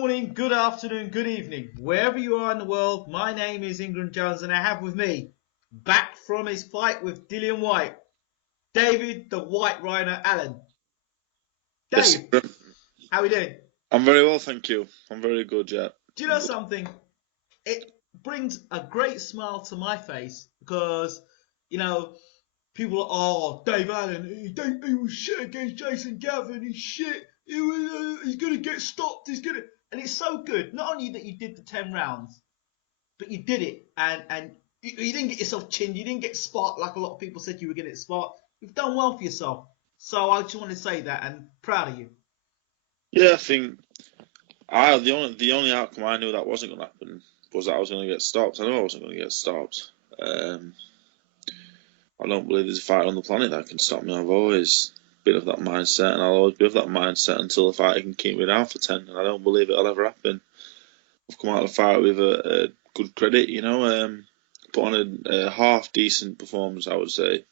morning, good afternoon, good evening. Wherever you are in the world, my name is Ingram Jones and I have with me, back from his fight with Dillian White, David the White Rhino Allen. Yes, Dave, how are we doing? I'm very well, thank you. I'm very good, yeah. Do you know something? It brings a great smile to my face because, you know, people are, oh, Dave Allen, he was shit against Jason Gavin, he's shit, he's going to get stopped, And it's so good, not only that you did the 10 rounds, but you did it, and you didn't get yourself chinned, you didn't get sparked like a lot of people said you were going to get sparked. You've done well for yourself. So I just want to say that, and proud of you. Yeah, I think the only outcome I knew that wasn't going to happen was that I was going to get stopped. I know I wasn't going to get stopped. I don't believe there's a fighter on the planet that can stop me. I've always been of that mindset, and I'll always be of that mindset until the fighter can keep me down for 10, and I don't believe it'll ever happen. I've come out of the fight with a good credit, put on a half decent performance, I would say.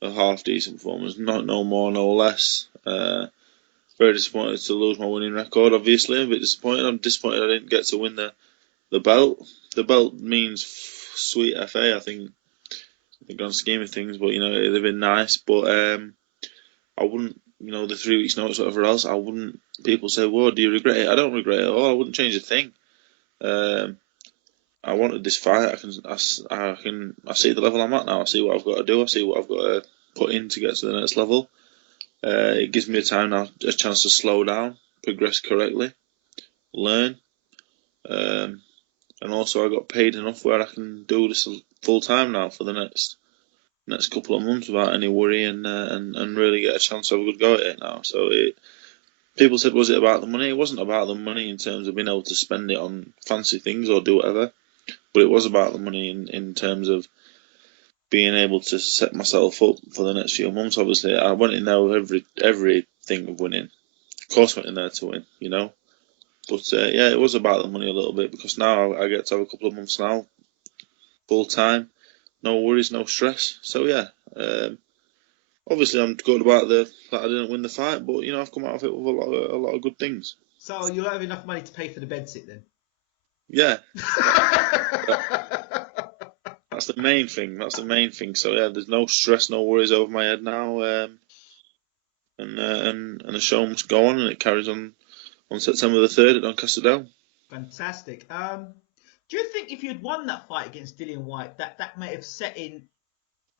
A half decent performance, not no more, no less. Very disappointed to lose my winning record, obviously. A bit disappointed. I'm disappointed I didn't get to win the belt. The belt means sweet FA, I think, in the grand scheme of things, but, it'd have been nice. But I wouldn't, the 3 weeks notice, whatever else, I wouldn't, people say, well, do you regret it? I don't regret it at all. I wouldn't change a thing. I wanted this fight. I see the level I'm at now. I see what I've got to do. I see what I've got to put in to get to the next level. It gives me a chance to slow down, progress correctly, learn, and also I got paid enough where I can do this full time now for the next couple of months without any worry, and really get a chance to have a good go at it now. So people said, was it about the money? It wasn't about the money in terms of being able to spend it on fancy things or do whatever, but it was about the money in terms of being able to set myself up for the next few months. Obviously, I went in there with everything of winning. Of course, went in there to win. But yeah, it was about the money a little bit because now I get to have a couple of months now, full time, no worries, no stress. So yeah, obviously I'm good about that I didn't win the fight, but I've come out of it with a lot of good things. So you'll have enough money to pay for the bed sit then? Yeah, that's the main thing. That's the main thing. So yeah, there's no stress, no worries over my head now, and the show must go on, and it carries on September the 3rd at Doncaster. Fantastic. Do you think if you'd won that fight against Dillian White, that may have set in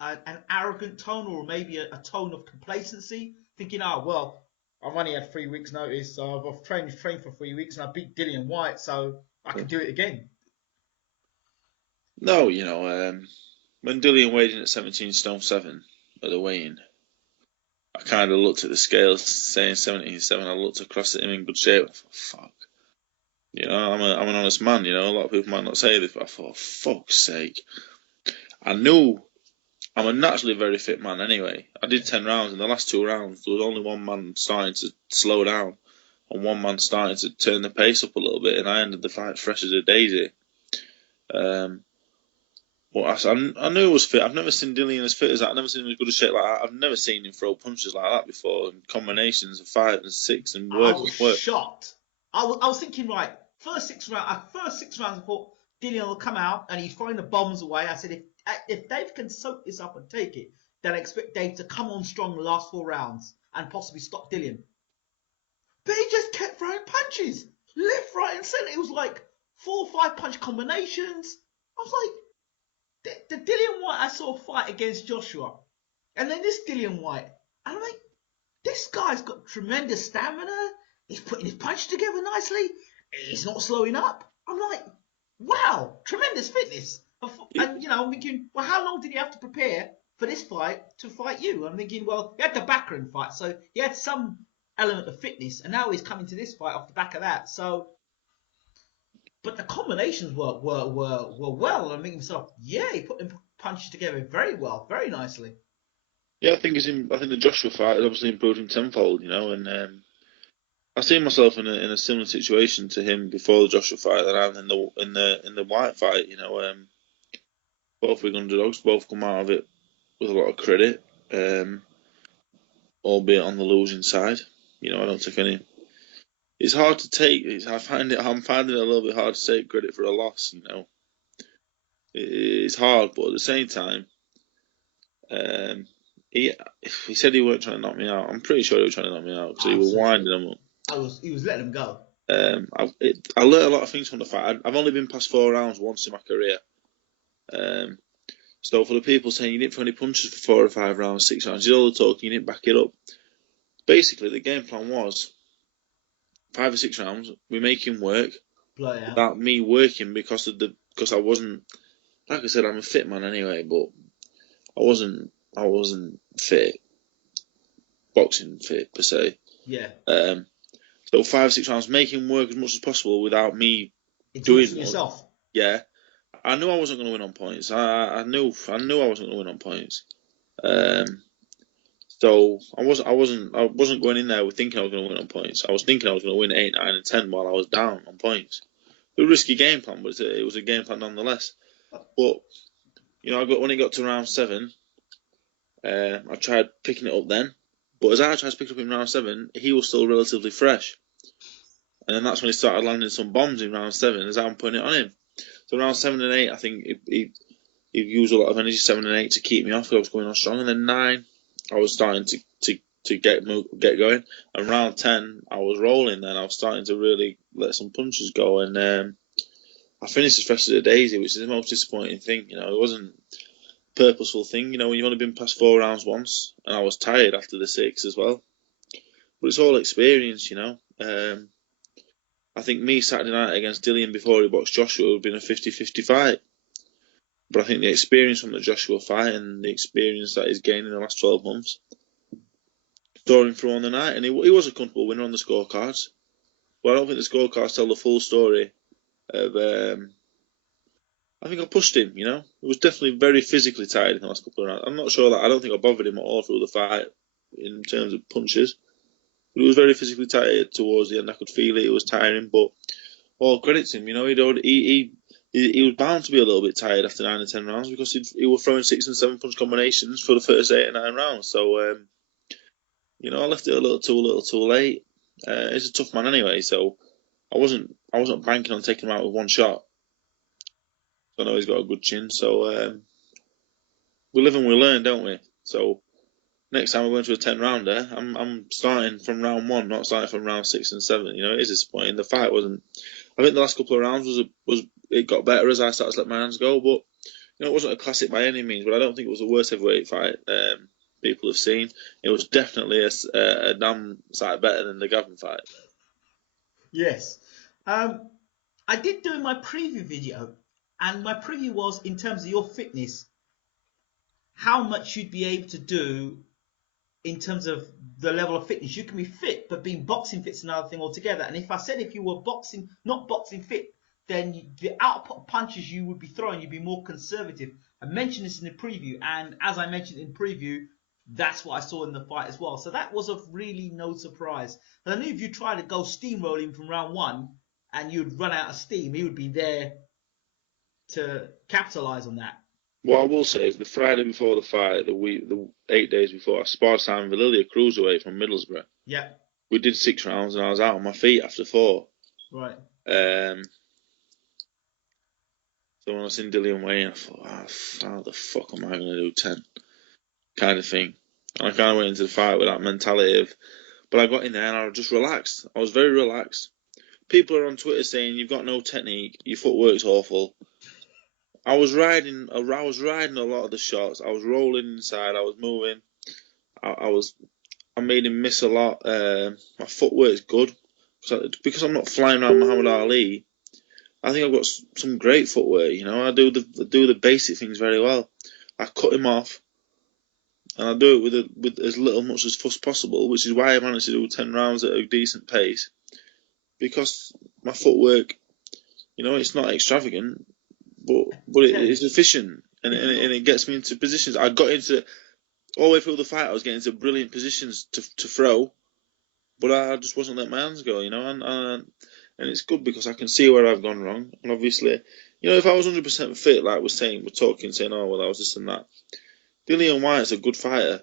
an arrogant tone or maybe a tone of complacency, thinking, oh, well, I've only had 3 weeks' notice, so I've trained for 3 weeks and I beat Dillian White, so I can do it again. No, when Dillian weighed in at 17 stone 7 at the weigh-in, I kind of looked at the scales saying 17.7. I looked across at him in good shape. I thought, fuck. I'm an honest man. A lot of people might not say this, but I thought, fuck's sake. I knew I'm a naturally very fit man anyway. I did 10 rounds. In the last 2 rounds, there was only one man starting to slow down and one man starting to turn the pace up a little bit, and I ended the fight fresh as a daisy. But I knew he was fit. I've never seen Dillian as fit as that. I've never seen him as good a shape like that. I've never seen him throw punches like that before, and combinations of 5 and 6 and I work was and work. shocked. I was thinking, right, first 6 rounds, I thought Dillian will come out and he's throwing the bombs away. I said, if Dave can soak this up and take it, then I expect Dave to come on strong the last 4 rounds and possibly stop Dillian. But he just kept throwing punches, left, right, and centre. It was like 4 or 5 punch combinations. I was like, the Dillian White I saw fight against Joshua, and then this Dillian White, and I'm like, this guy's got tremendous stamina. He's putting his punch together nicely. He's not slowing up. I'm like, wow, tremendous fitness. And I'm thinking, well, how long did he have to prepare for this fight to fight you? I'm thinking, well, he had the Baccarin fight, so he had some element of fitness, and now he's coming to this fight off the back of that. So, but the combinations were well. I'm thinking to myself, yeah, he put them punches together very well, very nicely. Yeah, I think the Joshua fight has obviously improved him tenfold. And I see myself in a similar situation to him before the Joshua fight that I'm in the White fight. Both big underdogs, both come out of it with a lot of credit, albeit on the losing side. I don't take it's hard to take. I'm finding it a little bit hard to take credit for a loss. It's hard, but at the same time, um, he he said he weren't trying to knock me out. I'm pretty sure he was trying to knock me out because he was Absolutely. winding him up. He was letting him go. I learned a lot of things from the fight. I've only been past 4 rounds once in my career. Um, so for the people saying you didn't throw any punches for 4 or 5 rounds, 6 rounds, you did all the talking, you didn't back it up. Basically, the game plan was 5 or 6 rounds. We make him work Blow it out. without me working because I wasn't, like I said, I'm a fit man anyway, but I wasn't fit, boxing fit per se. Yeah. So 5 or 6 rounds, make him work as much as possible without me doing Exhausting much. yourself. Yeah, I knew I wasn't going to win on points. I knew I wasn't going to win on points. So I wasn't going in there with thinking I was going to win on points. I was thinking I was going to win 8, 9, and 10 while I was down on points. It was a risky game plan, but it was a game plan nonetheless. But when it got to round 7, I tried picking it up then. But as I tried to pick it up in round 7, he was still relatively fresh. And then that's when he started landing some bombs in round 7 as I'm putting it on him. So round 7 and 8, I think he used a lot of energy, 7 and 8, to keep me off because I was going on strong. And then 9, I was starting to get going. And round 10, I was rolling then. I was starting to really let some punches go. And I finished as fresh as a daisy, which is the most disappointing thing. It wasn't a purposeful thing. When you've only been past 4 rounds once, and I was tired after the 6 as well. But it's all experience. I think me Saturday night against Dillian before he boxed Joshua would have been a 50-50 fight. But I think the experience from the Joshua fight and the experience that he's gained in the last 12 months saw him through on the night. And he was a comfortable winner on the scorecards. But I don't think the scorecards tell the full story of... I think I pushed him, It was definitely very physically tired in the last couple of rounds. I'm not sure that... I don't think I bothered him at all through the fight in terms of punches. But he was very physically tired towards the end. I could feel it. It was tiring, but all credit to him. He was bound to be a little bit tired after 9 and 10 rounds because he was throwing 6 and 7 punch combinations for the first 8 and 9 rounds. So I left it a little too late. He's a tough man anyway, so I wasn't banking on taking him out with one shot. I know he's got a good chin, so we live and we learn, don't we? So next time we're going to a 10-rounder, I'm starting from round 1, not starting from round 6 and 7. It is disappointing. The fight wasn't. I think the last couple of rounds was it got better as I started to let my hands go, but it wasn't a classic by any means. But I don't think it was the worst heavyweight fight people have seen. It was definitely a damn sight better than the Gavin fight. Yes. I did do my preview video, and my preview was in terms of your fitness, how much you'd be able to do in terms of the level of fitness. You can be fit, but being boxing fit's another thing altogether. And if you were not boxing fit, then the output punches you would be throwing, you'd be more conservative. I mentioned this in the preview, and as I mentioned in preview, that's what I saw in the fight as well. So that was of really no surprise. And I knew if you tried to go steamrolling from round 1 and you'd run out of steam, he would be there to capitalise on that. What I will say is the Friday before the fight, the 8 days before, I sparred Simon Valilia cruiserweight from Middlesbrough. Yeah. We did 6 rounds and I was out on my feet after 4. Right. So when I was in Dillian Wayne, I thought, how the fuck am I going to do 10? Kind of thing. And I kind of went into the fight with that mentality of, but I got in there and I was just relaxed. I was very relaxed. People are on Twitter saying you've got no technique, your footwork's awful. I was riding a lot of the shots. I was rolling inside. I was moving. I made him miss a lot. My footwork's good because I'm not flying around Muhammad Ali. I think I've got some great footwork. I do the basic things very well. I cut him off, and I do it with as much as fuss possible, which is why I managed to do 10 rounds at a decent pace. Because my footwork, it's not extravagant, but it is efficient, and it gets me into positions. I got into all the way through the fight. I was getting into brilliant positions to throw, but I just wasn't letting my hands go, and it's good because I can see where I've gone wrong. And obviously, if I was 100% fit, like we're talking, saying, oh well, I was this and that. Dillian Whyte's a good fighter.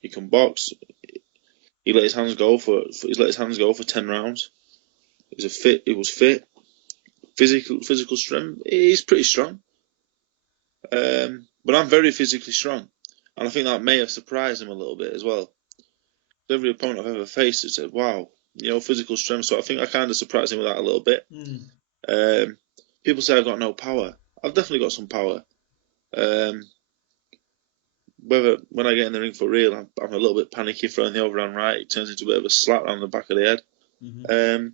He can box. He let his hands go for 10 rounds. He was fit. Physical strength. He's pretty strong. But I'm very physically strong, and I think that may have surprised him a little bit as well. Every opponent I've ever faced has said, "Wow, physical strength." So I think I kind of surprised him with that a little bit. Mm. People say I've got no power. I've definitely got some power. Whether when I get in the ring for real, I'm a little bit panicky throwing the overhand right. It turns into a bit of a slap around the back of the head. Mm-hmm.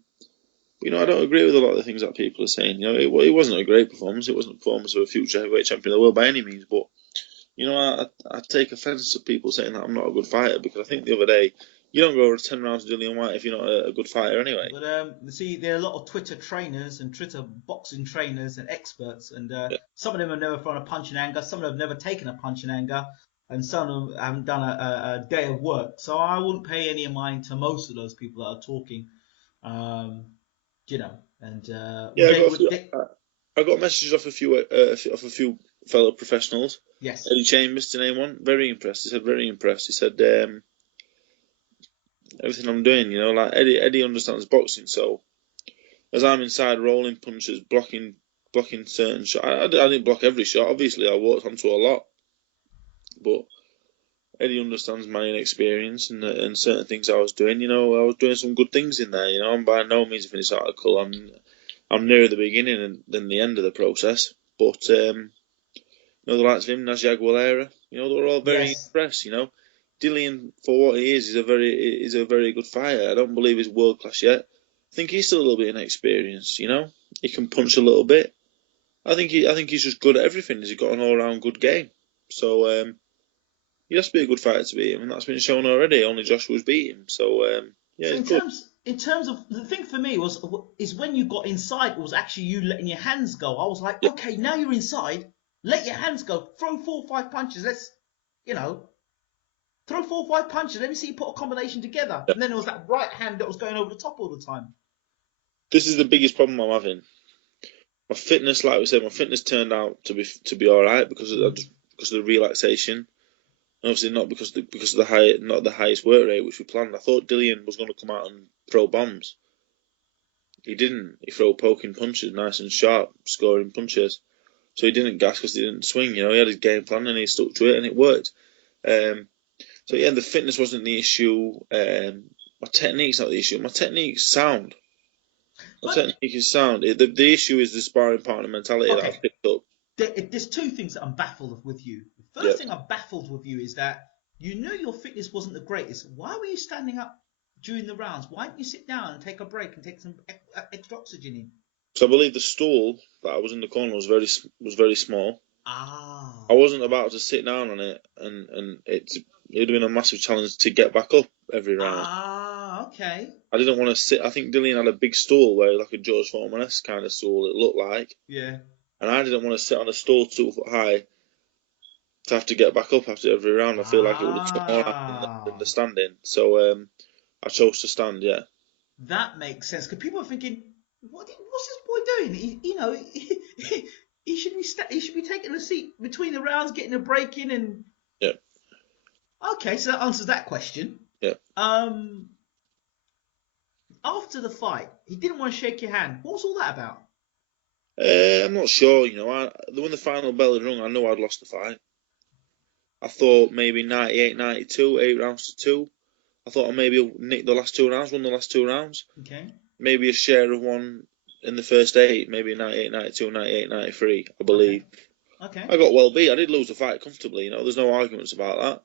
I don't agree with a lot of the things that people are saying. It wasn't a great performance. It wasn't a performance of a future heavyweight champion of the world by any means. But I take offence to people saying that I'm not a good fighter, because I think the other day, you don't go over 10 rounds with Dillian White if you're not a good fighter anyway. But see, there are a lot of Twitter trainers and Twitter boxing trainers and experts, and Yeah. some of them have never thrown a punch in anger, some of them have never taken a punch in anger, and some of them haven't done a day of work. So I wouldn't pay any mind to most of those people that are talking, um, and Yeah, they, I got messages off a few fellow professionals. yes, Eddie Chambers, to name one, very impressed. He said very impressed. He said everything I'm doing, like Eddie understands boxing. So as I'm inside rolling punches, blocking certain shots, I didn't block every shot. Obviously, I walked onto a lot, but Eddie understands my inexperience and certain things I was doing. I was doing some good things in there. I'm by no means a finished article. I'm nearer the beginning than the end of the process. But the likes of him, Naz Jagualera, they were all very yes. impressed. Dillian, for what he is a very good fighter. I don't believe he's world class yet. I think he's still a little bit inexperienced. He can punch a little bit. I think he's just good at everything. He's got an all round good game. So he has to be a good fighter to beat him, and that's been shown already. Only Joshua's beat him. So yeah, So it's good. in terms of the thing for me is when you got inside, it was actually you letting your hands go. I was like, Yeah. okay, now you're inside, let your hands go, throw 4 or 5 punches. Let's, you know, throw 4 or 5 punches. Let me see you put a combination together. Yeah. And then there was that right hand that was going over the top all the time. This is the biggest problem I'm having. My fitness, like we said, my fitness turned out to be all right because of the relaxation. Obviously not because of the not the highest work rate which we planned. I thought Dillian was going to come out and throw bombs. He didn't. He threw poking punches, nice and sharp, scoring punches. So he didn't gas because he didn't swing. He had his game plan and he stuck to it and it worked. So yeah, the fitness wasn't the issue. My technique's not the issue. My technique's sound. My But technique is sound. The issue is the sparring partner mentality that okay, I've picked up. there's two things that I'm baffled with you. The Yeah. first thing I'm baffled with you is that you knew your fitness wasn't the greatest. Why were you standing up during the rounds? Why didn't you sit down and take a break and take some extra oxygen in? So I believe the stool that I was in the corner was very small. I Ah, wasn't about to sit down on it, and it'd have been a massive challenge to get back up every round. okay. I didn't want to sit. I think Dillian had a big stool where like a George Foreman-esque kind of stool it looked like, Yeah. and I didn't want to sit on a stool 2 foot high to have to get back up after every round. I feel like it would have took more out than the Ah, standing. So I chose to stand. Yeah. that makes sense. Because people are thinking, what's this boy doing? He should be he should be taking a seat between the rounds, getting a break in, and Yeah. okay, so that answers that question. Yeah. Um, After the fight, he didn't want to shake your hand. What was all that about? I'm not sure. When the final bell had rung, I know I'd lost the fight. I thought maybe 98-92, 8 rounds to 2. I thought I maybe nicked the last 2 rounds, won the last 2 rounds. Okay. Maybe a share of one in the first 8, maybe 98-92, 98-93, I Okay. believe. Okay. I got well beat. I did lose the fight comfortably. There's no arguments about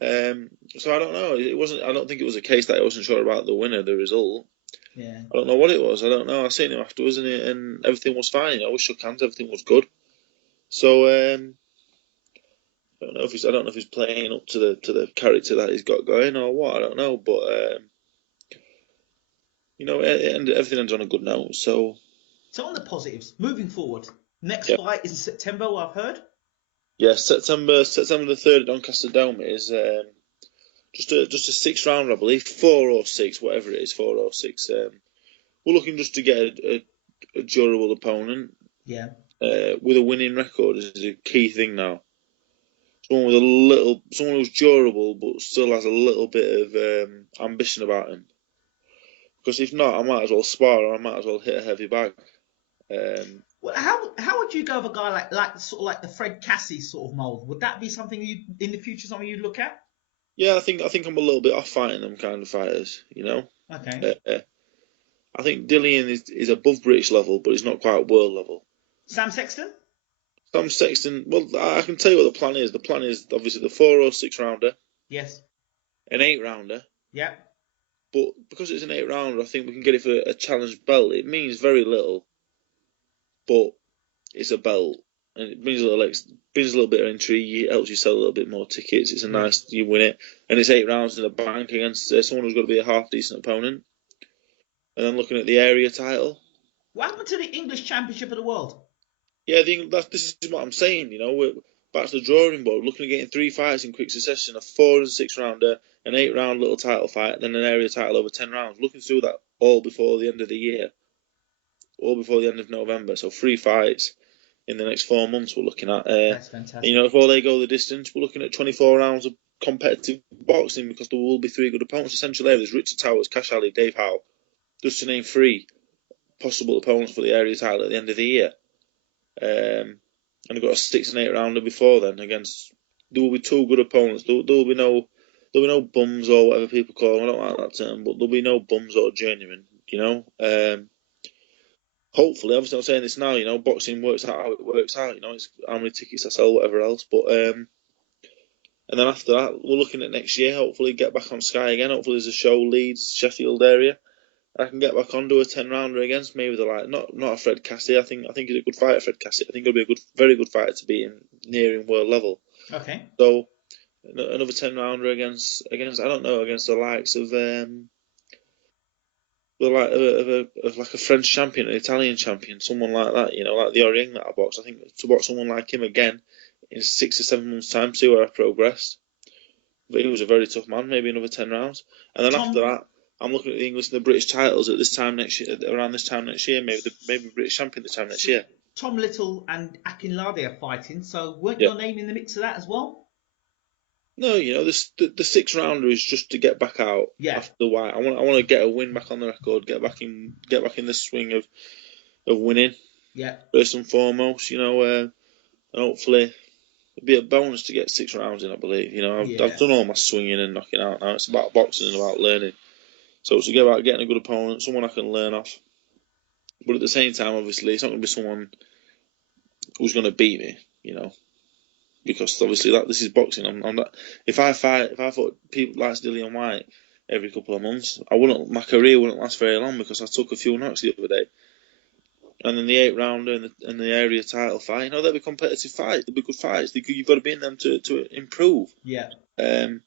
that. So I don't know. It wasn't. I don't think it was a case that I wasn't sure about the winner, the result. Yeah. I don't know what it was. I don't know. I seen him afterwards, and everything was fine. We shook hands. Everything was good. So I don't know if he's playing up to the character that he's got going or what. I don't know, but everything ends on a good note. So So on the positives, moving forward, next yeah, fight is in September. What I've heard. yeah. September the 3rd at Doncaster Dome is just a 6 round, I believe, 4 or 6, whatever it is, 4 or 6. We're looking just to get a durable opponent Yeah. with a winning record is a key thing now. someone who's durable, but still has a little bit of ambition about him. Because if not, I might as well spar, or I might as well hit a heavy bag. Well, how would you go with a guy like sort of like the Fred Cassie sort of mold? Would that be something you in the future something you'd look at? Yeah, I think I'm a little bit off fighting them kind of fighters. Okay. I think Dillian is above British level, but he's not quite world level. Sam Sexton? Tom Sexton, well, I can tell you what the plan is. The plan is obviously the 4 or 6 rounder, Yes. an 8 rounder, Yeah. but because it's an 8 rounder, I think we can get it for a challenge belt. It means very little, but it's a belt, and it brings a little bit of intrigue. It helps you sell a little bit more tickets. It's a Yeah. nice, you win it, and it's 8 rounds in the bank against someone who's got to be a half decent opponent. And then looking at the area title, What happened to the English Championship of the World? yeah, this is what I'm saying. We're back to the drawing board, looking at getting 3 fights in quick succession: a 4 and 6 rounder, an 8 round little title fight, then an area title over 10 rounds. Looking to do that all before the end of the year, all before the end of November. So 3 fights in the next 4 months. We're looking at, That's fantastic. if all they go the distance, we're looking at 24 rounds of competitive boxing because there will be 3 good opponents. Essentially, there's Richard Towers, Cash Ali, Dave Howe, just to name 3 possible opponents for the area title at the end of the year. And I've got a 6 and 8 rounder before then against. There will be 2 good opponents. There will be no bums or whatever people call them. I don't like that term, but there'll be no bums or journeymen. Hopefully, obviously, I'm saying this now. Boxing works out how it works out. It's how many tickets I sell, whatever else. But and then after that, we're looking at next year. Hopefully, get back on Sky again. Hopefully, there's a show Leeds, Sheffield area. I can get back on, do a 10 rounder against maybe not a Fred Cassie. I think he's a good fighter, Fred Cassie. I think he'll be very good fighter to be near in world level. Okay. So another 10 rounder against I don't know, against the likes of like a French champion, an Italian champion, someone like that. Like the Orieng that I boxed. I think to box someone like him again in 6 or 7 months' time, see where I progressed. But he was a very tough man. Maybe another 10 rounds, and then after Tom that, I'm looking at the English and the British titles at this time next year, around this time next year. Maybe British champion this time next year. Tom Little and Akinlade are fighting, so weren't Yeah. your name in the mix of that as well? No, the 6 rounder is just to get back out Yeah. after the white. I want to get a win back on the record, get back in the swing of winning. Yeah. First and foremost, and hopefully it'd be a bonus to get 6 rounds in. I believe. I've done all my swinging and knocking out now. It's about boxing and about learning. So it's about getting a good opponent, someone I can learn off. But at the same time, obviously, it's not going to be someone who's going to beat me, because obviously this is boxing. I'm not. If I fought people like Dillian White every couple of months, my career wouldn't last very long because I took a few knocks the other day. And then the 8 rounder and the area title fight, they'll be competitive fights. They'll be good fights. You've got to be in them to improve. Yeah. And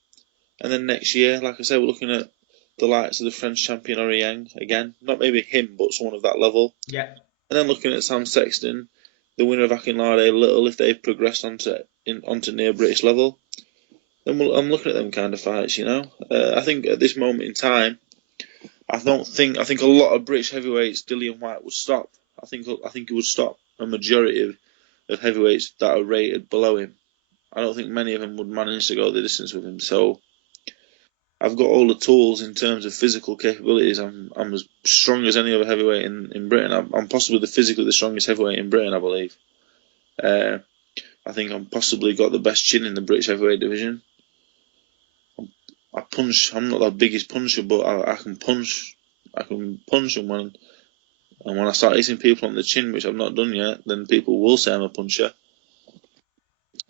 then next year, like I said, we're looking at the likes of the French champion Orieng again. Not maybe him, but someone of that level. Yeah. And then looking at Sam Sexton, the winner of Akinlade Little, if they've progressed onto near British level. Then I'm looking at them kind of fights, I think at this moment in time, I think a lot of British heavyweights, Dillian White would stop. I think he would stop a majority of heavyweights that are rated below him. I don't think many of them would manage to go the distance with him. So I've got all the tools in terms of physical capabilities. I'm as strong as any other heavyweight in Britain. I'm possibly physically the strongest heavyweight in Britain, I believe. I think I'm possibly got the best chin in the British heavyweight division. I punch. I'm not the biggest puncher, but I can punch. I can punch, and when I start hitting people on the chin, which I've not done yet, then people will say I'm a puncher.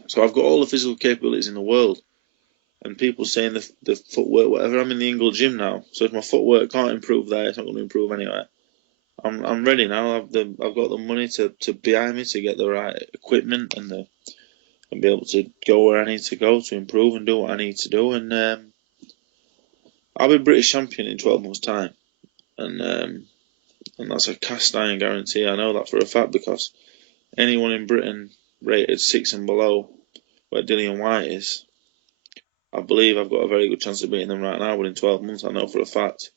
So I've got all the physical capabilities in the world. And people saying the footwork, whatever. I'm in the Ingle gym now, so if my footwork can't improve there, it's not going to improve anywhere. I'm ready now. I've got the money to behind me to get the right equipment and be able to go where I need to go to improve and do what I need to do. And I'll be British champion in 12 months' time, and that's a cast iron guarantee. I know that for a fact because anyone in Britain rated 6 and below, where Dillian White is, I believe I've got a very good chance of beating them right now. But in 12 months, I know for a fact,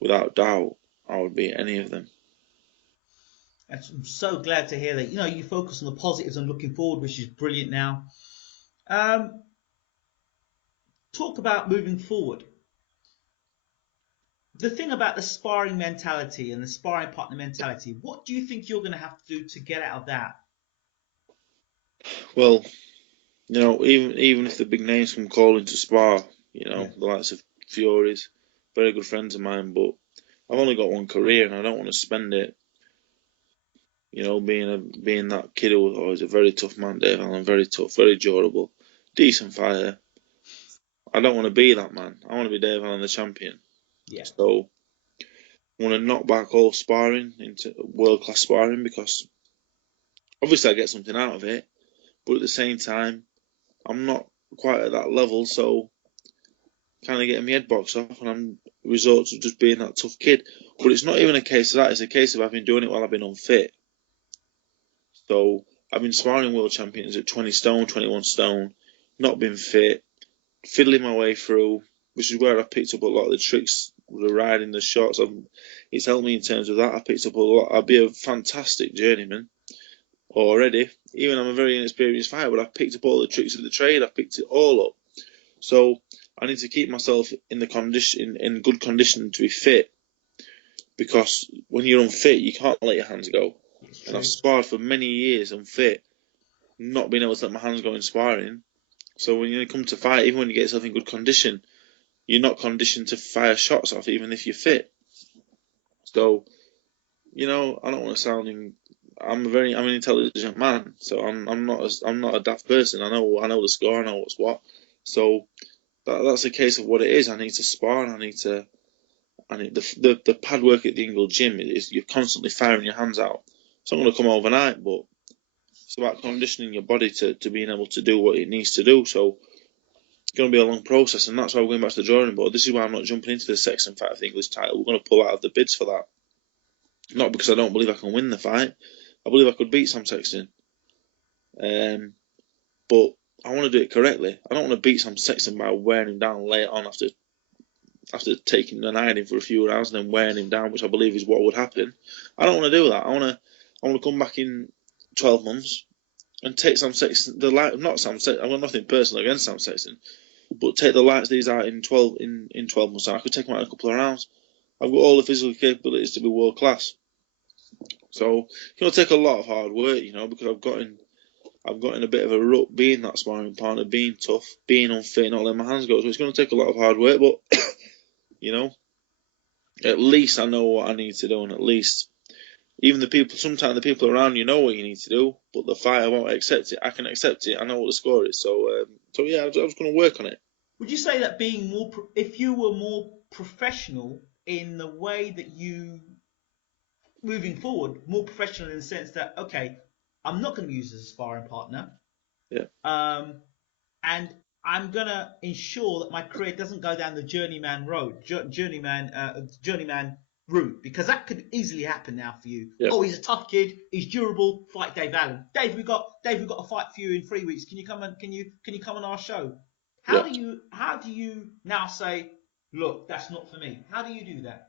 without doubt, I would beat any of them. I'm so glad to hear that. You focus on the positives and looking forward, which is brilliant now. Um, talk about moving forward. The thing about the sparring mentality and the sparring partner mentality, what do you think you're going to have to do to get out of that? Well, even if the big names come calling to spar, Yeah, the likes of Fury's, very good friends of mine, but I've only got one career and I don't want to spend it, being that kid who was a very tough man, Dave Allen, very tough, very durable, decent fighter. I don't want to be that man. I want to be Dave Allen, the champion. yeah, So I want to knock back all sparring into world class sparring because obviously I get something out of it, but at the same time I'm not quite at that level, so kind of getting my head boxed off, and I'm resort to just being that tough kid. But it's not even a case of that; it's a case of I've been doing it while I've been unfit. So I've been sparring world champions at 20 stone, 21 stone, not been fit, fiddling my way through, which is where I picked up a lot of the tricks, the riding, the shots. It's helped me in terms of that. I picked up a lot. I'd be a fantastic journeyman already. Even I'm a very inexperienced fighter, but I've picked up all the tricks of the trade. I've picked it all up. So I need to keep myself in good condition to be fit, because when you're unfit, you can't let your hands go. it's And I've true. sparred for many years unfit, not being able to let my hands go in sparring. So when you come to fight, even when you get yourself in good condition, you're not conditioned to fire shots off, even if you're fit. So I don't want to sound. I'm an intelligent man, so I'm not a daft person. I know the score, I know what's what. So that's a case of what it is. I need to spar, and the pad work at the Ingle gym is you're constantly firing your hands out. It's not going to come overnight, but it's about conditioning your body to being able to do what it needs to do. So it's going to be a long process, and that's why we're going back to the drawing board. This is why I'm not jumping into the Sexton fight for the English title. We're going to pull out of the bids for that. Not because I don't believe I can win the fight. I believe I could beat Sam Sexton. But I want to do it correctly. I don't want to beat Sam Sexton by wearing him down late on after taking an iron for a few rounds and then wearing him down, which I believe is what would happen. I don't want to do that. I want to come back in 12 months and take Sam Sexton, not Sam Sexton. I've got nothing personal against Sam Sexton, but take the lights these out in 12 months. I could take him out in a couple of rounds. I've got all the physical capabilities to be world class. So it's going to take a lot of hard work, because I've got in a bit of a rut being that sparring partner, being tough, being unfit, not letting my hands go. So it's going to take a lot of hard work, but you know, at least I know what I need to do, and at least sometimes the people around you know what you need to do, but the fighter won't accept it. I can accept it. I know what the score is. So yeah, I was going to work on it. Would you say that being if you were more professional in the way that you moving forward, more professional in the sense that okay, I'm not going to use as a sparring partner, Yeah, um, and I'm going to ensure that my career doesn't go down the journeyman road, journeyman route, because that could easily happen now for you. yeah, Oh, he's a tough kid, he's durable. Fight Dave Allen. Dave, we got a fight for you in 3 weeks. Can you come on our show? yeah. How do you now say, look, that's not for me? How do you do that?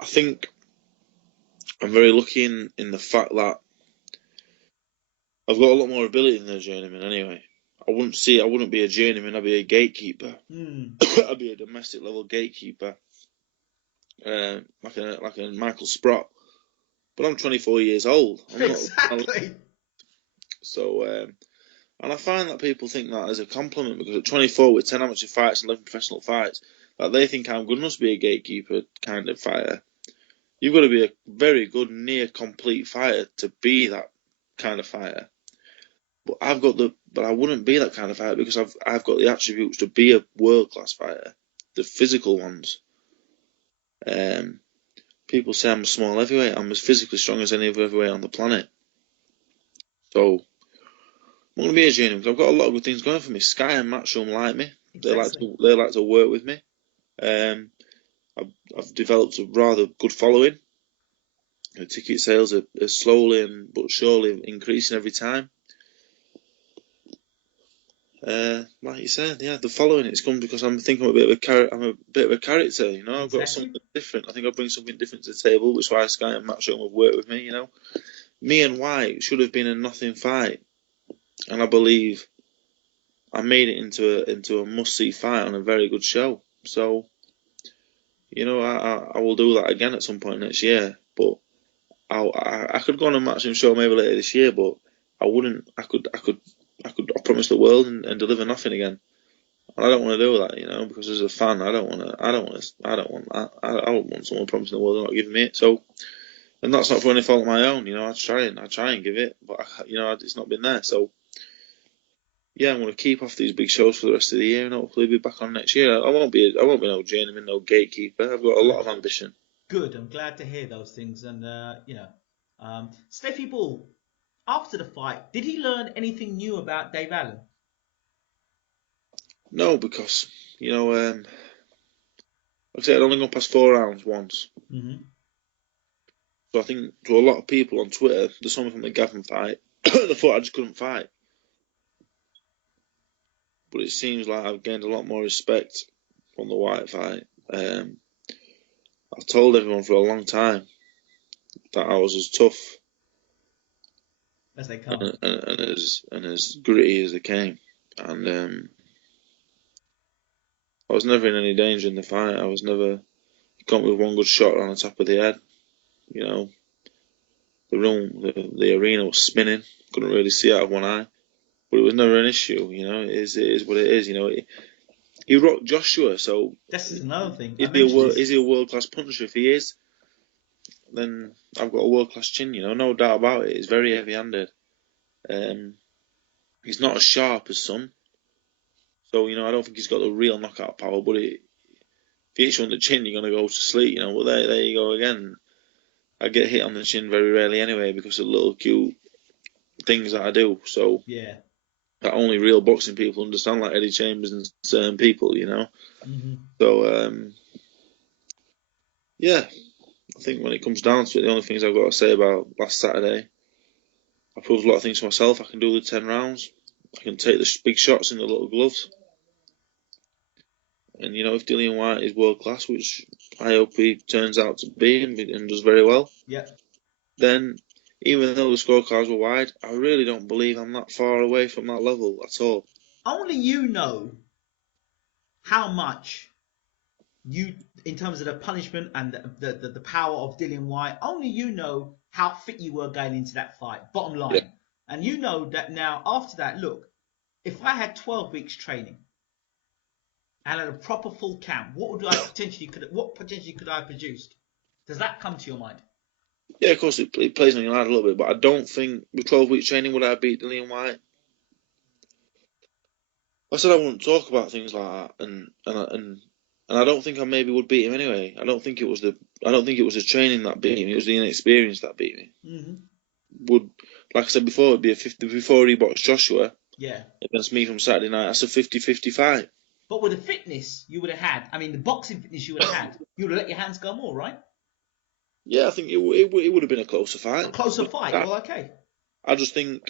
I think I'm very lucky in the fact that I've got a lot more ability than a journeyman. Anyway, I wouldn't be a journeyman. I'd be a gatekeeper. Hmm. I'd be a domestic level gatekeeper, like a Michael Sprott. But I'm 24 years old. I'm not. Exactly. So, and I find that people think that as a compliment, because at 24 with 10 amateur fights and 11 professional fights, that they think I'm good enough to be a gatekeeper kind of fighter. You've got to be a very good, near complete fighter to be that kind of fighter. But I wouldn't be that kind of fighter because I've got the attributes to be a world class fighter, the physical ones. Um, People say I'm a small heavyweight. I'm as physically strong as any other heavyweight on the planet. So I'm going to be a journeyman because I've got a lot of good things going for me. Sky and Matchroom like me. Exactly. They like to work with me. Um, I've developed a rather good following. The ticket sales are slowly but surely increasing every time. Like you said, yeah, the following it's come because I'm thinking I'm a bit of a character. I've got Exactly. something different. I think I bring something different to the table, which is why Sky and Matchroom have worked with me. Me and White should have been a nothing fight, and I believe I made it into a must-see fight on a very good show. So, I will do that again at some point next year. But I could go on a matching show maybe later this year, but I wouldn't. I promise the world and deliver nothing again. And I don't want to do that, because as a fan, I don't want that. I don't want someone promising the world and not giving me it. So, and that's not for any fault of my own. I try and give it, but it's not been there. So, yeah, I'm going to keep off these big shows for the rest of the year and hopefully be back on next year. I won't be no journeyman, no gatekeeper. I've got a lot of ambition. Good. I'm glad to hear those things. And Steffi Ball, after the fight, did he learn anything new about Dave Allen? No, because like I said, I'd only gone past 4 rounds once. Mm-hmm. So I think to a lot of people on Twitter, there's something from the Gavin fight. They thought I just couldn't fight. But it seems like I've gained a lot more respect from the White fight. I've told everyone for a long time that I was as tough As they come. and as gritty as they came. And I was never in any danger in the fight. I was never got with one good shot on the top of the head. The room, the arena was spinning. Couldn't really see out of one eye. But it was never an issue. It is what it is. He rocked Joshua, so This is another thing. is he a world-class puncher? If he is, then I've got a world-class chin, no doubt about it. He's very heavy-handed. He's not as sharp as some. So, I don't think he's got the real knockout power, but if he hits you on the chin, you're going to go to sleep, Well, there you go again. I get hit on the chin very rarely anyway because of little cute things that I do. So, yeah, that only real boxing people understand, like Eddie Chambers and certain people, Mm-hmm. So, yeah, I think when it comes down to it, the only things I've got to say about last Saturday, I proved a lot of things to myself. I can do the 10 rounds. I can take the big shots in the little gloves. And, if Dillian Whyte is world class, which I hope he turns out to be and does very well, then even though the scorecards were wide, I really don't believe I'm that far away from that level at all. Only you know how much you, in terms of the punishment and the power of Dillian Whyte, only you know how fit you were going into that fight, bottom line. Yeah. And you know that now, after that, look, if I had 12 weeks training and had a proper full camp, what potentially could I have produced? Does that come to your mind? Yeah, of course, it plays on your mind a little bit, but I don't think with 12 weeks training would I beat Dillian Whyte. I said I wouldn't talk about things like that, and I don't think I maybe would beat him anyway. I don't think it was the training that beat him. It was the inexperience that beat me. Mm-hmm. Like I said before, it'd be a 50 before he boxed Joshua. Yeah. Against me from Saturday night. That's a 50-50 fight. But with the fitness you would have had, the boxing fitness you would have had, you would have let your hands go more, right? Yeah, I think it would have been a closer fight. A closer fight. Well, okay. I just think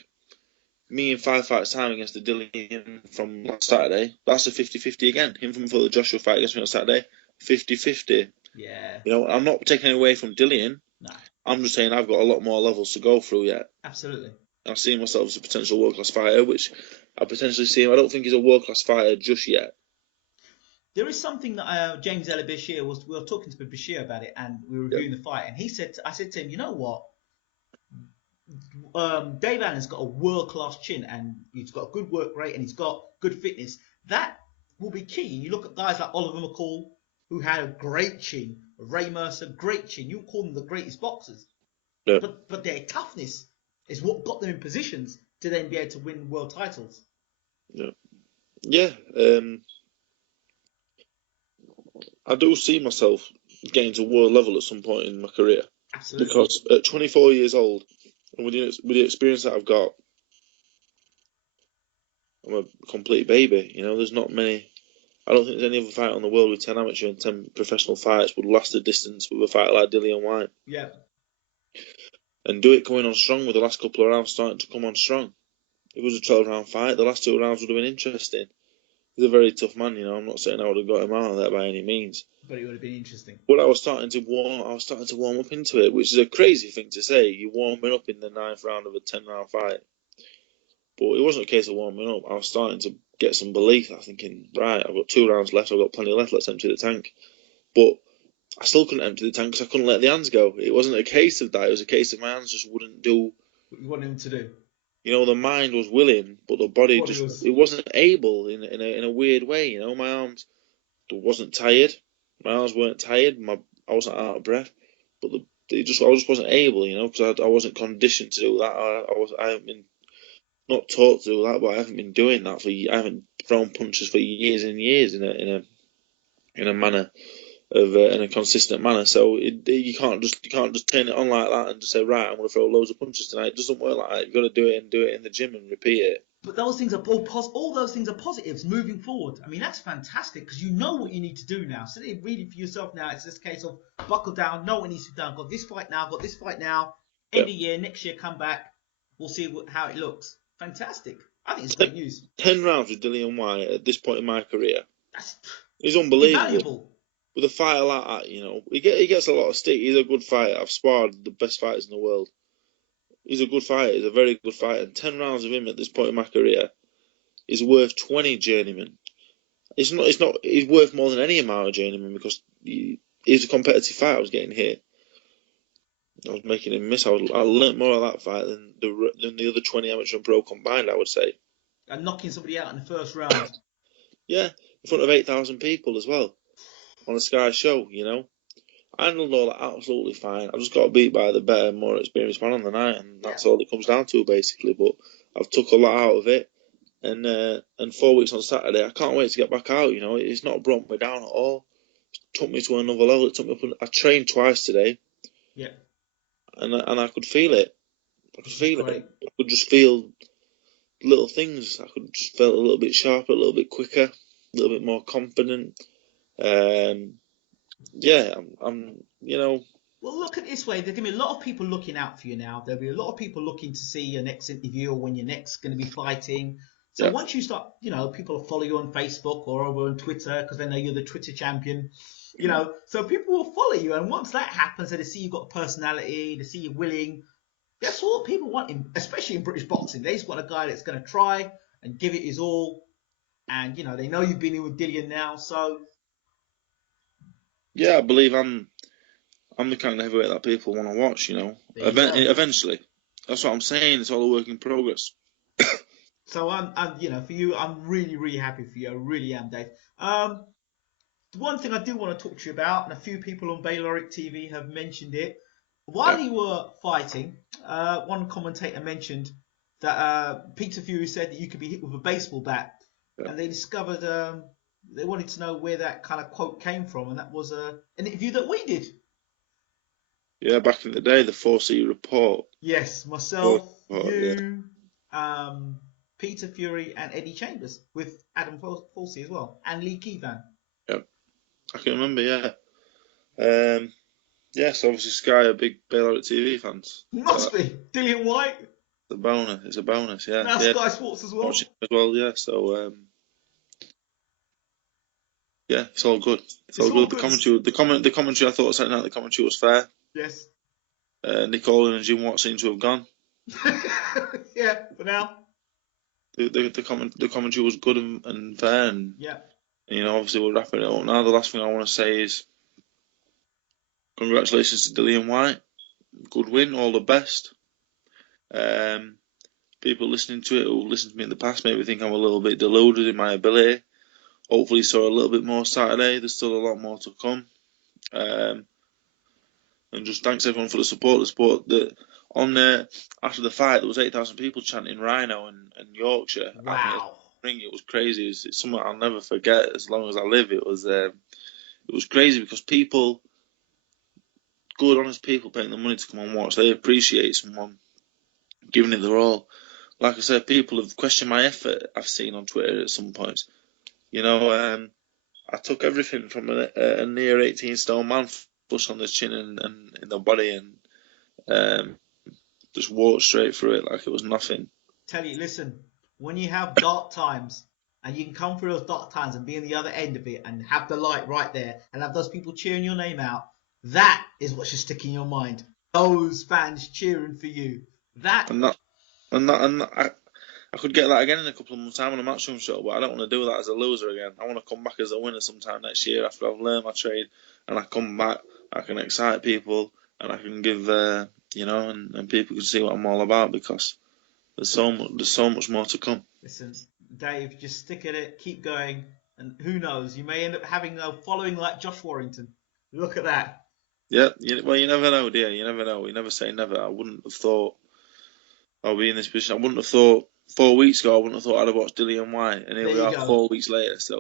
me in 5 fights time against the Dillian from last Saturday, that's a 50-50 again. Him from before the Joshua fight against me on Saturday, 50-50. Yeah. I'm not taking away from Dillian. No. I'm just saying I've got a lot more levels to go through yet. Absolutely. I see myself as a potential world-class fighter, which I potentially see him. I don't think he's a world-class fighter just yet. There is something that James Ella Bashir we were talking to Bashir about it, and we were reviewing the fight, and I said to him, you know what? Dave Allen's got a world-class chin, and he's got a good work rate, and he's got good fitness. That will be key. You look at guys like Oliver McCall, who had a great chin, Ray Mercer, great chin. You call them the greatest boxers, but their toughness is what got them in positions to then be able to win world titles. Yeah. I do see myself getting to world level at some point in my career. Absolutely. Because at 24 years old, and with the experience that I've got, I'm a complete baby. There's not many. I don't think there's any other fighter in the world with 10 amateur and 10 professional fights would last the distance with a fighter like Dillian Whyte. Yeah. And do it coming on strong with the last couple of rounds starting to come on strong. It was a 12-round fight. The last 2 rounds would have been interesting. He's a very tough man, I'm not saying I would have got him out of there by any means. But it would have been interesting. But I was starting to warm up into it, which is a crazy thing to say. You're warming up in the 9th round of a 10-round fight. But it wasn't a case of warming up. I was starting to get some belief. I'm thinking, right, I've got 2 rounds left. I've got plenty left. Let's empty the tank. But I still couldn't empty the tank because I couldn't let the hands go. It wasn't a case of that. It was a case of my hands just wouldn't do what you want him to do. the mind was willing, but the body Body just was. it wasn't able in a weird way. My arms wasn't tired, my arms weren't tired, I wasn't out of breath, but I just wasn't able, because I wasn't conditioned to do that. I haven't been not taught to do that, but I haven't been doing that I haven't thrown punches for years and years in a manner of in a consistent manner. So you can't just turn it on like that and just say, right, I'm going to throw loads of punches tonight. It doesn't work like that. You've got to do it in the gym and repeat it. But those things are all those things are positives moving forward. I mean, that's fantastic because you know what you need to do now. So really for yourself now, it's this case of buckle down, know what needs to be done. Got this fight now, End of year, next year, come back. We'll see how it looks. Fantastic. I think it's great news. 10 rounds with Dillian White at this point in my career. He's unbelievable. Invaluable. With a fighter like that, he gets a lot of stick. He's a good fighter. I've sparred the best fighters in the world. He's a good fighter. He's a very good fighter. And 10 rounds of him at this point in my career is worth 20 journeymen. It's not. He's worth more than any amount of journeymen because he's a competitive fight. I was getting hit. I was making him miss. I learnt more of that fight than the other 20 amateur and pro combined, I would say. And knocking somebody out in the first round. Yeah, in front of 8,000 people as well on a Sky show. I handled all that absolutely fine. I just got beat by the better, more experienced man on the night, and that's all it comes down to basically. But I've took a lot out of it, and 4 weeks on Saturday, I can't wait to get back out. It's not brought me down at all. It took me to another level. It took me up. I trained twice today. Yeah. And I could feel it. I could feel it. I could just feel little things. I could just feel a little bit sharper, a little bit quicker, a little bit more confident. Yeah, I'm. Well, look at it this way. There's going to be a lot of people looking out for you now. There'll be a lot of people looking to see your next interview or when you're next going to be fighting. So once you start, people will follow you on Facebook or over on Twitter because they know you're the Twitter champion. So people will follow you. And once that happens, they see you've got a personality, they see you're willing. That's what people want, especially in British boxing. They just want a guy that's going to try and give it his all. And, they know you've been in with Dillian now, so... Yeah, I believe I'm the kind of heavyweight that people want to watch, Eventually. That's what I'm saying. It's all a work in progress. So, for you, I'm really, really happy for you. I really am, Dave. The one thing I do want to talk to you about, and a few people on Bayloric TV have mentioned it, while you were fighting, one commentator mentioned that Peter Fury said that you could be hit with a baseball bat, and they discovered they wanted to know where that kind of quote came from, and that was an interview that we did. Yeah, back in the day, the 4C report. Yes, myself, Peter Fury, and Eddie Chambers with Adam Falsey as well, and Lee Keevan. Yep, I can remember. Yeah. Yes, obviously Sky are big Bayloric TV fans. Must be. Dillian White. It's a bonus, yeah. Now Sky Sports as well. As well, yeah. So yeah, it's all good. It's all good. The commentary. I thought Saturday night the commentary was fair. Yes. Nick Olin and Jim Watt seem to have gone. Yeah, for now. The commentary was good and fair, and obviously we're wrapping it up now. The last thing I want to say is congratulations to Dillian White. Good win, all the best. People listening to it who've listened to me in the past maybe think I'm a little bit deluded in my ability. Hopefully saw a little bit more Saturday. There's still a lot more to come. And just thanks everyone for the support. That after the fight, there was 8,000 people chanting Rhino and Yorkshire. Wow. It was crazy. It's something I'll never forget as long as I live. It was crazy because people, good, honest people paying the money to come and watch, they appreciate someone giving it their all. Like I said, people have questioned my effort I've seen on Twitter at some points. I took everything from a near 18 stone man, flush on the chin and in the body, and just walked straight through it like it was nothing. Tell you, listen, when you have dark times, and you can come through those dark times and be on the other end of it and have the light right there and have those people cheering your name out, that is what should stick in your mind. Those fans cheering for you. I could get that again in a couple of months' time on a matchroom show, but I don't want to do that as a loser again. I want to come back as a winner sometime next year after I've learned my trade, and I come back, I can excite people, and I can give, and people can see what I'm all about, because there's so much more to come. Listen, Dave, just stick at it, keep going, and who knows, you may end up having a following like Josh Warrington. Look at that. Yeah, well, you never know, dear. You never know. You never say never. I wouldn't have thought I'll be in this position. I wouldn't have thought 4 weeks ago. I wouldn't have thought I'd have watched Dillian White, and here There we you are go. 4 weeks later. So,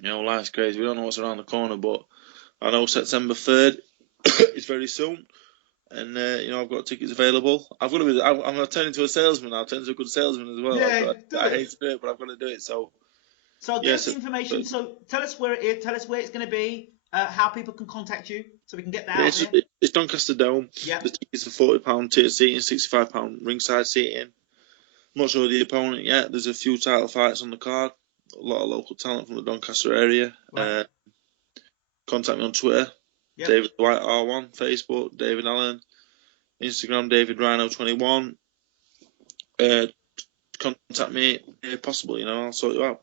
life's crazy. We don't know what's around the corner, but I know September 3rd is very soon, and I've got tickets available. I'm gonna turn into a salesman. I'll turn into a good salesman as well. Yeah, do I it. hate to do it, but I've got to do it. So give yeah, us the information. So tell us where it is. Tell us where it's going to be. How people can contact you, so we can get that out there. It's Doncaster Dome. Yeah. The tickets are £40 tier seating, £65 ringside seating. I'm not sure of the opponent yet. There's a few title fights on the card. A lot of local talent from the Doncaster area. Right. Contact me on Twitter. Yep. David White R1, Facebook, David Allen, Instagram, David Rhino21. Contact me if possible. I'll sort you out.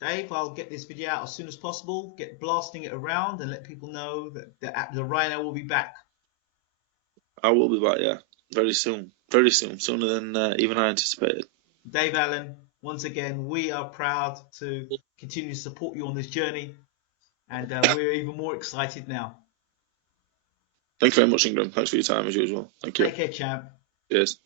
Dave, I'll get this video out as soon as possible. Get blasting it around and let people know that the Rhino will be back. I will be back, yeah, very soon. Very soon, sooner than even I anticipated. Dave Allen, once again, we are proud to continue to support you on this journey, and we're even more excited now. Thank you very much, Ingram. Thanks for your time as usual. Thank you. Take care, champ. Cheers.